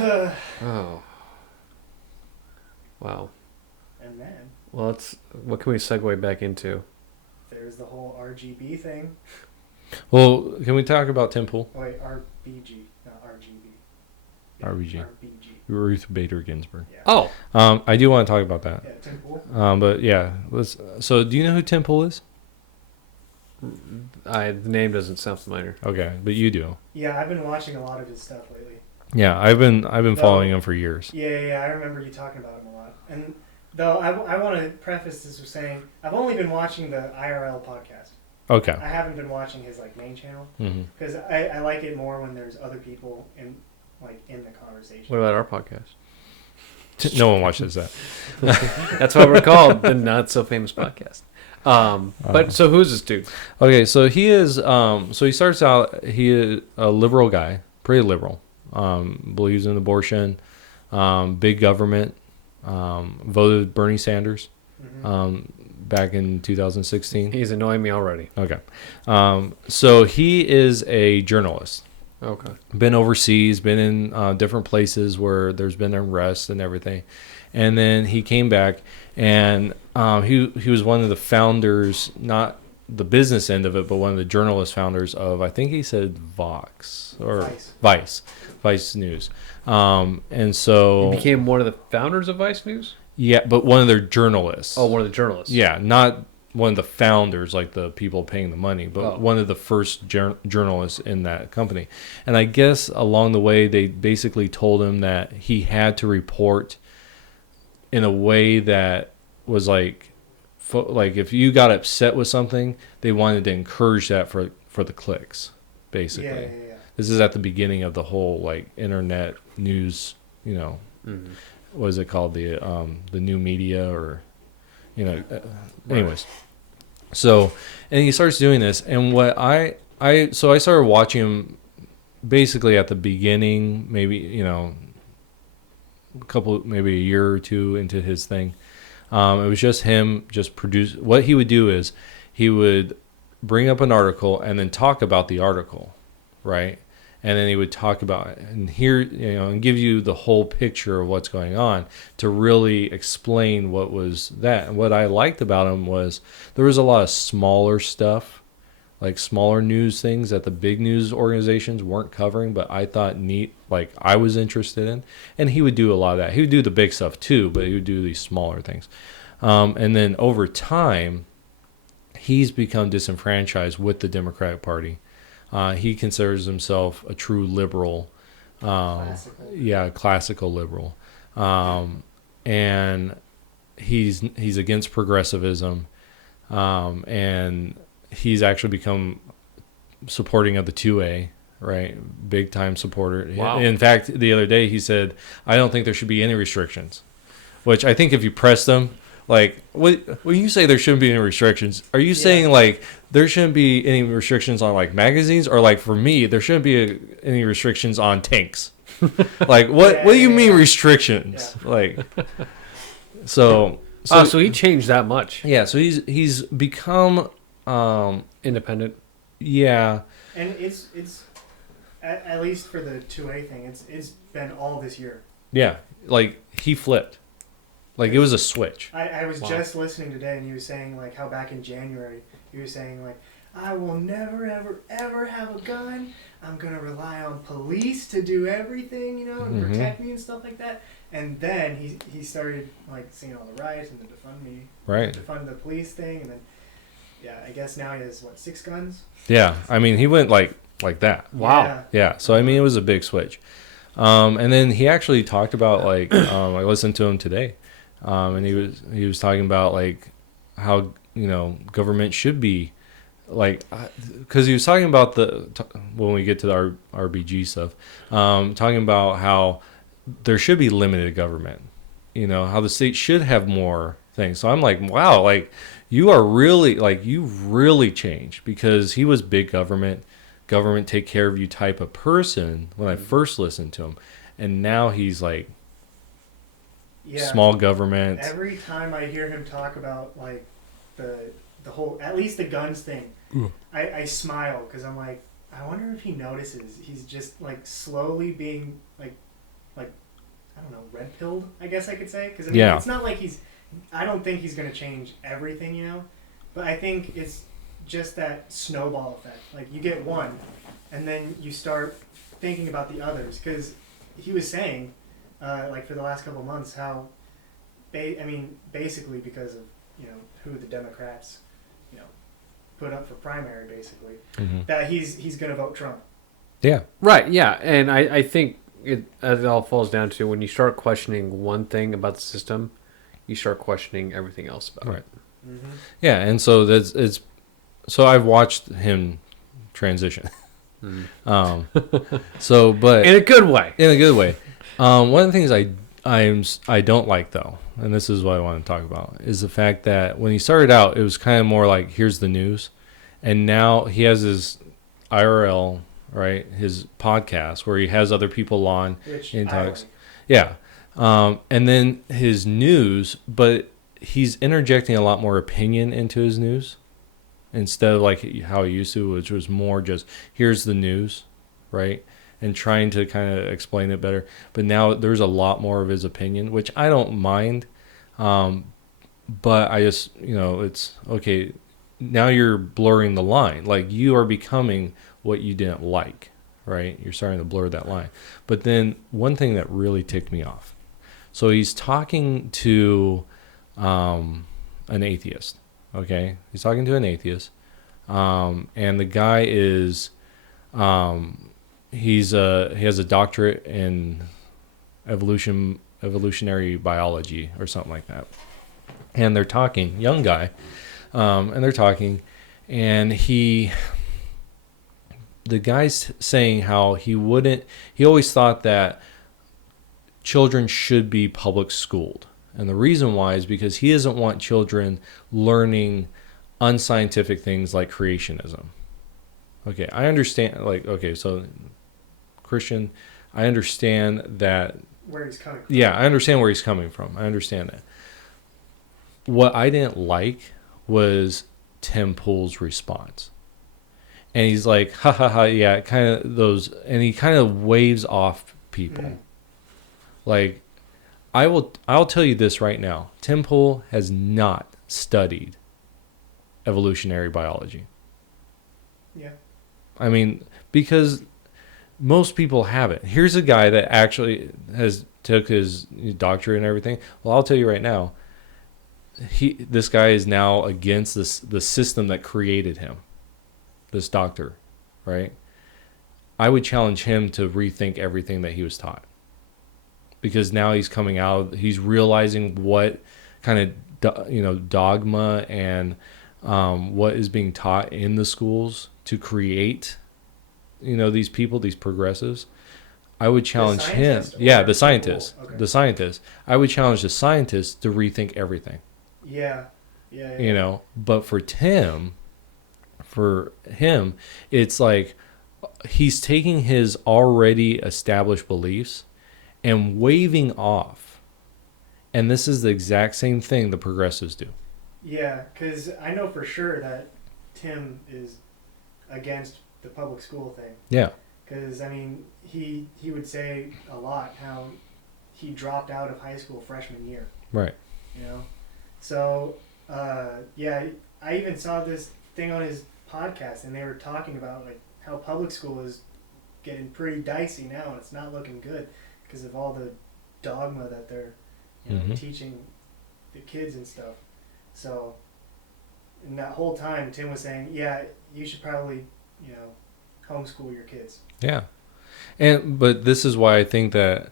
Oh, wow. And then Well, what can we segue back into? there's the whole RGB thing. Well, can we talk about Tim Pool? Oh, wait, RBG, not RGB. Yeah, RBG. RBG. Ruth Bader Ginsburg. Yeah. Oh, I do want to talk about that. Yeah, Tim Pool. But yeah, so do you know who Tim Pool is? the name doesn't sound familiar. Okay, but you do. Yeah, I've been watching a lot of his stuff lately. Yeah, I've been following him for years. Yeah, I remember you talking about him a lot. And though I want to preface this with saying I've only been watching the IRL podcast. Okay. I haven't been watching his like main channel Mm-hmm. because I like it more when there's other people in the conversation. What about our podcast? No one watches that. That's what we're called, the Not So Famous Podcast. But so who's this dude? Okay, so he is. So he starts out. He is a liberal guy, pretty liberal. Believes in abortion, big government. Voted Bernie Sanders Mm-hmm. back in 2016. He's annoying me already. Okay, so he is a journalist. Okay. Been overseas, been in different places where there's been arrests and everything, and then he came back, and he was one of the founders, not the business end of it, but one of the journalist founders of, I think he said Vox or Vice News, and so He became one of the founders of Vice News? yeah, but one of their journalists. Oh, one of the journalists. Yeah, not one of the founders, like the people paying the money, but one of the first journalists in that company. And I guess along the way, they basically told him that he had to report in a way that was like if you got upset with something, they wanted to encourage that for the clicks, basically. Yeah. This is at the beginning of the whole like internet news, Mm-hmm. what is it called, the new media, or anyways. So, and he starts doing this, and what I started watching him basically at the beginning, maybe maybe a year or two into his thing. It was just him just produce. What he would do is he would bring up an article and then talk about the article, right? And then he would talk about it and and give you the whole picture of what's going on to really explain what was that. And what I liked about him was there was a lot of smaller stuff, like smaller news things that the big news organizations weren't covering, but I thought neat, like I was interested in. And he would do a lot of that. He would do the big stuff too, but he would do these smaller things. And then over time, he's become disenfranchised with the Democratic Party. He considers himself a true liberal, classical liberal, and he's against progressivism, and he's actually become supporting of the 2A, right? Big time supporter. Wow. In fact, the other day he said, "I don't think there should be any restrictions," which I think if you press them. Like, when you say there shouldn't be any restrictions, are you saying, like, there shouldn't be any restrictions on, like, magazines? Or, like, for me, there shouldn't be any restrictions on tanks? Like, what do you mean restrictions? Yeah. Like, so he changed that much. yeah, so he's become, Independent. yeah. And it's at least for the 2A thing, it's been all this year. Yeah, like, he flipped. Like, it was a switch. I was Wow. just listening today, and he was saying like how back in January he was saying like, I will never ever have a gun. I'm gonna rely on police to do everything, and Mhm. protect me and stuff like that. And then he started like seeing all the riots and the defund the police thing, and then I guess now he has 6 guns. Yeah, I mean, he went like that. Wow. Yeah, so I mean, it was a big switch. And then he actually talked about like I listened to him today, and he was talking about like how government should be like, because he was talking about when we get to the RBG stuff, talking about how there should be limited government, how the state should have more things. So I'm like, wow, like you really changed, because he was big government take care of you type of person when I first listened to him, and now he's like small government. Every time I hear him talk about like the whole, at least the guns thing, I smile, because I'm like, I wonder if he notices he's just like slowly being like like, I don't know, red pilled, I guess I could say. Because, I mean, Yeah. it's not like I don't think he's going to change everything, you know? But I think it's just that snowball effect. Like, you get one, and then you start thinking about the others. Because he was saying, like, for the last couple of months, how, basically because of, you know, who the Democrats, you know, put up for primary, basically, that he's going to vote Trump. Yeah. Right, yeah. And I think it all falls down to when you start questioning one thing about the system, you start questioning everything else about it. Mm-hmm. Yeah, and so so I've watched him transition. But In a good way. in a good way. One of the things I don't like though, and this is what I want to talk about, is the fact that when he started out, it was kind of more like here's the news, and now he has his IRL, right, his podcast where he has other people on Which and I talks. like. Yeah, and then his news, but he's interjecting a lot more opinion into his news instead of like how he used to, which was more just here's the news, right? And trying to kind of explain it better. But now there's a lot more of his opinion, which I don't mind. But I just, it's okay. Now you're blurring the line. Like you are becoming what you didn't like, right? You're starting to blur that line. But then one thing that really ticked me off. So he's talking to an atheist. Okay, he's talking to an atheist, and the guy is, he has a doctorate in evolutionary biology or something like that, and they're talking, young guy, and they're talking, and the guy's saying how he always thought that children should be public schooled. And the reason why is because he doesn't want children learning unscientific things like creationism. Okay, I understand. So Christian, I understand that. Where he's coming from. Yeah, I understand where he's coming from. I understand that. What I didn't like was Tim Pool's response. And he's like, ha ha ha, yeah, kind of those, and he kind of waves off people. Like, I'll tell you this right now. Tim Pool has not studied evolutionary biology. Yeah. I mean, because most people haven't. Here's a guy that actually took his doctorate and everything. Well, I'll tell you right now, this guy is now against the system that created him. This doctor, right? I would challenge him to rethink everything that he was taught. Because now he's coming out, he's realizing what kind of dogma and what is being taught in the schools to create, these people, these progressives. I would challenge him. Yeah, the scientist. Okay. The scientist. I would challenge the scientist to rethink everything. Yeah. But for him, it's like he's taking his already established beliefs and waving off. And this is the exact same thing the progressives do. Yeah, because I know for sure that Tim is against the public school thing. Yeah. Because, I mean, he would say a lot how he dropped out of high school freshman year. Right. So, yeah, I even saw this thing on his podcast, and they were talking about, like, how public school is getting pretty dicey now, and it's not looking good because of all the dogma that they're teaching the kids and stuff. So, and that whole time, Tim was saying, yeah, you should probably, homeschool your kids. Yeah. But this is why I think that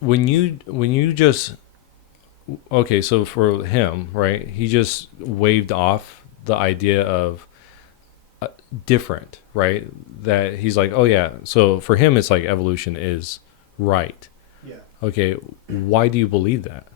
when you just, okay, so for him, right, he just waved off the idea of different, right? That he's like, oh yeah, so for him it's like evolution is right. Yeah. Okay, why do you believe that?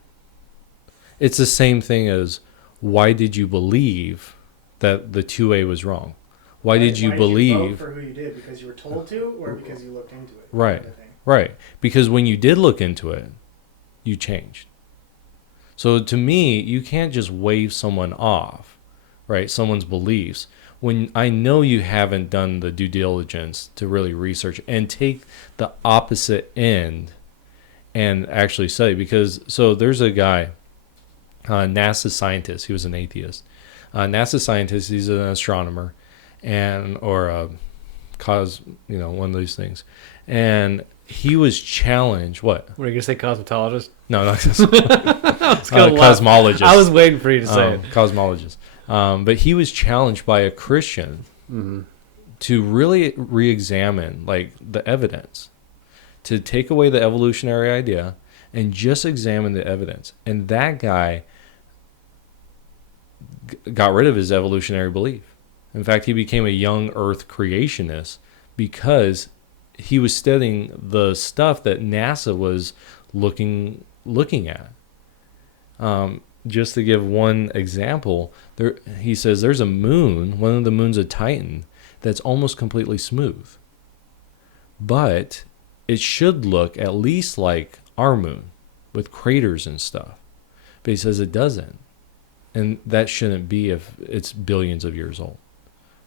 It's the same thing as why did you believe that the 2A was wrong? Why did you believe? Did you vote for who you did? Because you were told to, or because you looked into it? Right. Kind of thing? Right. Because when you did look into it, you changed. So to me, you can't just wave someone off, right? Someone's beliefs when I know you haven't done the due diligence to really research and take the opposite end and actually study. Because so there's a guy, NASA scientist. He was an atheist. NASA scientist. He's an astronomer, and or a one of these things. And he was challenged. What? What are you gonna say, cosmetologist? No, not I was gonna laugh. cosmologist. I was waiting for you to say it. Cosmologist. But he was challenged by a Christian to really re-examine like the evidence, to take away the evolutionary idea and just examine the evidence. And that guy got rid of his evolutionary belief. In fact, he became a young Earth creationist because he was studying the stuff that NASA was looking at. Just to give one example, he says there's a moon, one of the moons of Titan, that's almost completely smooth. But it should look at least like our moon with craters and stuff. But he says it doesn't. And that shouldn't be if it's billions of years old.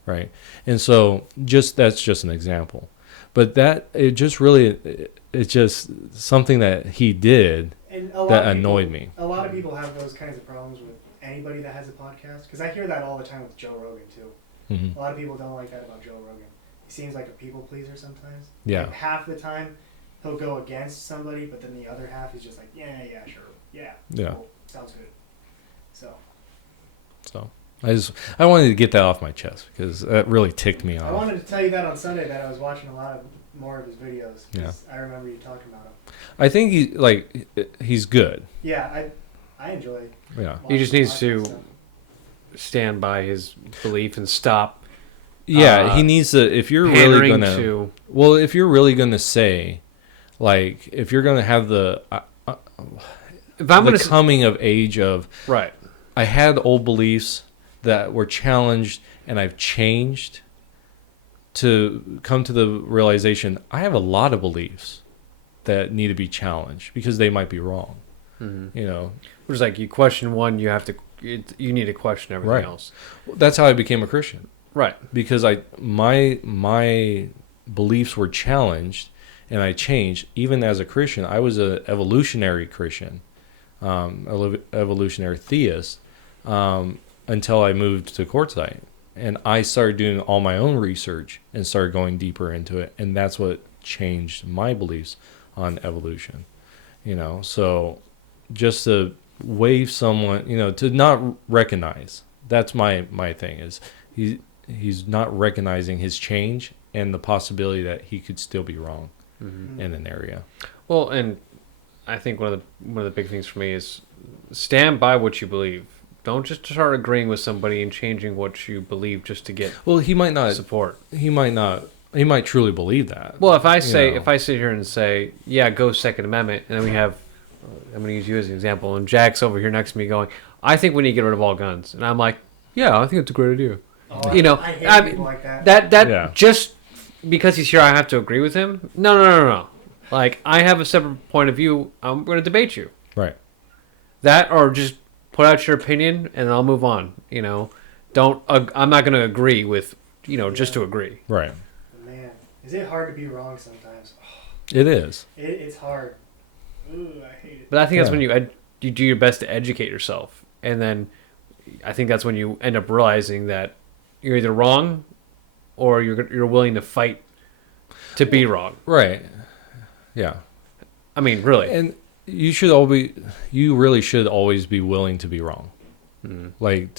Right? And so that's just an example. But it's just something that he did And that annoyed me. A lot of people have those kinds of problems with anybody that has a podcast. Because I hear that all the time with Joe Rogan, too. Mm-hmm. A lot of people don't like that about Joe Rogan. He seems like a people pleaser sometimes. Yeah. Like half the time, he'll go against somebody, but then the other half, he's just like, yeah, sure. Yeah. Cool. Sounds good. So I wanted to get that off my chest because that really ticked me off. I wanted to tell you that on Sunday that I was watching a lot more of his videos. Yeah. I remember you talking about him. I think he's good. Yeah, I enjoy. Yeah. He just watching needs to stuff. stand by his belief and stop. Yeah, he needs to. If you're really Pandering gonna, to. well, if you're really gonna say, like, if you're gonna have the If I'm gonna coming of age of, right. I had old beliefs that were challenged and I've changed to come to the realization I have a lot of beliefs that need to be challenged because they might be wrong. Mm-hmm. You know, It's like you question one, you need to question everything Right. else. that's how I became a Christian. Right. Because my beliefs were challenged and I changed. Even as a Christian, I was an evolutionary Christian, evolutionary theist, until I moved to Quartzsite. And I started doing all my own research and started going deeper into it. And that's what changed my beliefs on evolution. So just to wave someone, to not recognize, that's my thing is he's not recognizing his change and the possibility that he could still be wrong in an area. Well, and I think one of the big things for me is stand by what you believe. Don't just start agreeing with somebody and changing what you believe just to get Well, he might not support. He might truly believe that. Well, if I sit here and say, yeah, go Second Amendment, and then we have, I'm going to use you as an example, and Jack's over here next to me going, I think we need to get rid of all guns. And I'm like, yeah, I think it's a great idea. Oh, I hate people like that. That just because he's here, I have to agree with him? No. Like, I have a separate point of view. I'm going to debate you. Right. That or just put out your opinion and I'll move on. Don't. I'm not going to agree with, just to agree. Right. Man, is it hard to be wrong sometimes? It is. It's hard. Ooh, I hate it. But I think that's when you do your best to educate yourself, and then I think that's when you end up realizing that you're either wrong or you're willing to fight to be wrong. Right. Yeah. I mean, really. And you really should always be willing to be wrong. Like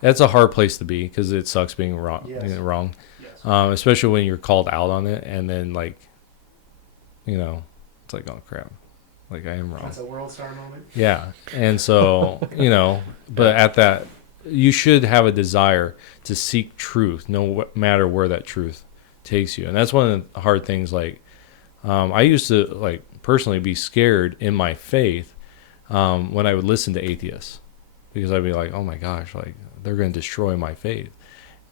that's a hard place to be because it sucks being wrong. Yes. Wrong. Yes. Especially when you're called out on it and then it's like, oh crap, like I am wrong. That's a world star moment. Yeah. And so, but at that, you should have a desire to seek truth no matter where that truth takes you. And that's one of the hard things. Like, I used to personally be scared in my faith when I would listen to atheists because I'd be like, oh my gosh, like they're going to destroy my faith.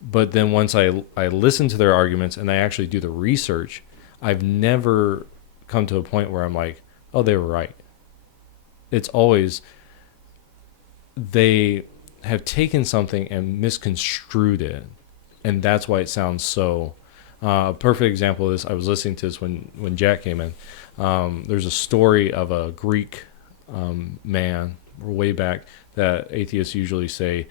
But then once I listen to their arguments and I actually do the research, I've never come to a point where I'm like, oh, they were right. It's always they have taken something and misconstrued it, and that's why it sounds so. A perfect example of this, I was listening to this when Jack came in. There's a story of a Greek man way back that atheists usually say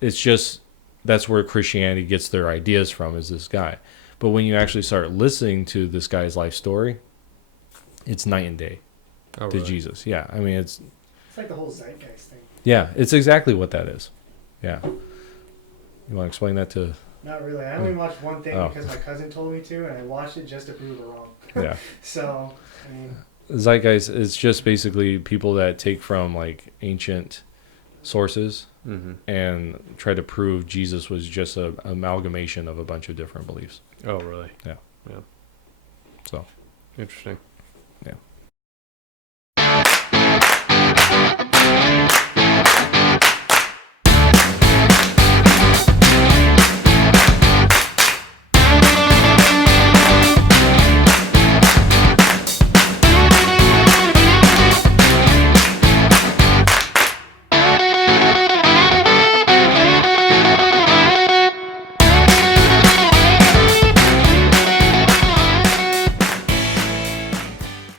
it's just that's where Christianity gets their ideas from, is this guy. But when you actually start listening to this guy's life story, it's night and day Oh, to really? Jesus. Yeah, I mean It's like the whole zeitgeist thing. it's exactly what that is. Yeah. You want to explain that to? Not really. I only watched one thing Oh. because my cousin told me to, and I watched it just to prove her wrong. Yeah. So, I mean, Zeitgeist is just basically people that take from like ancient sources Mm-hmm. and try to prove Jesus was just a amalgamation of a bunch of different beliefs. Oh, really? So Interesting. yeah.